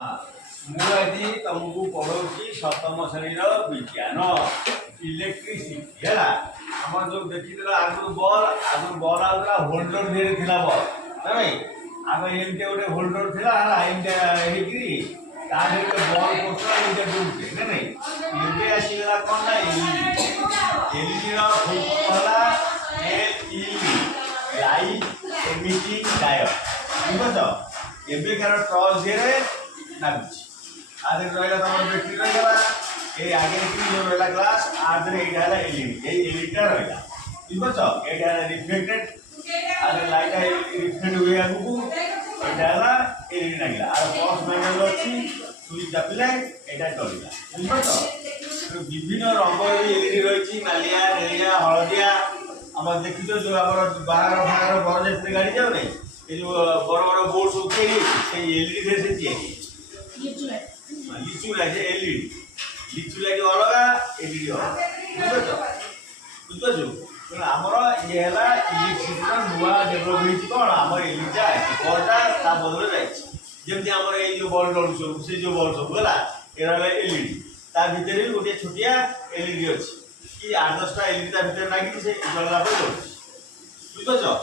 ମୁଁ ଆଜି ତମକୁ ପଢ଼ଉଛି ସପ୍ତମ ଶ୍ରେଣୀର ବିଜ୍ଞାନ ଇଲେକ୍ଟ୍ରିସିଟି ହେଲା। ଆମର ଯୋଉ ଦେଖିଥିଲ ଆଗରୁ ବଲ୍ ଆଉଥିଲା ହୋଲ୍ଡର ଦେହରେ ଥିଲା ବଲ୍ ନା ଭାଇ। ଆଗ ଏମିତି ଗୋଟେ ହୋଲ୍ଡର ଥିଲା ହେଲା, ଏମିତି ହେଇକିରି ତା ଦେହରେ ବଲ୍ ପଶୁଥିଲା ଏମିତି ଡୁବୁଟେ ନା ନାଇଁ। ଏବେ ଆସିଗଲା କ'ଣ ନା ଏଲଇଡିର ଫୁଲ୍ ଫର୍ମ ହେଲା LED ଲାଇଟ୍ ଏମିଟିଂ ଡାୟୋଡ୍। ବୁଝିପାରୁଛ? ଏବେକାର ଟର୍ଚ୍ଚ ଦେହରେ ଲାଗୁଛି। आधे रहा तुम बैटरी रहीगला ये आगे जो रहा ग्लास आधे यहाँ है एलईडी ये एलईडी रहा बुझे यहाँ रिफ्लेक्टेड आधे लाइट रिफ्लेक्ट हुए आगू यहाँ एलईडी लगे आर पल्स मैनुअल अच्छी सुई चापिले यहाँ चलला बुझे विभिन्न रंग एलईडी रही नालिया नेलिया हलदिया आम देखिछ जो आम बाहर बाहर बरजात्री गाड़ी जाऊ ना ये जो बड़ बड़ बोर्ड सब एलईडी से तैयारी लिचु लाइट एलईडी लिचु लाइट अलग एलईडी अलग बुझे बुझे आमर ये है इलेक्ट्रिसिटी नुआ डेभलप होती कौन आम एलईडी बल्टा बदल जामती आम ये बल्ब जलू सब से जो बल्ब सब है ये एलईडी ता भीतर भी गोटे छोटिया एलईडी अच्छी कि 8-10टा एलईडी ता भीतर लगी से जलला पर बुझे।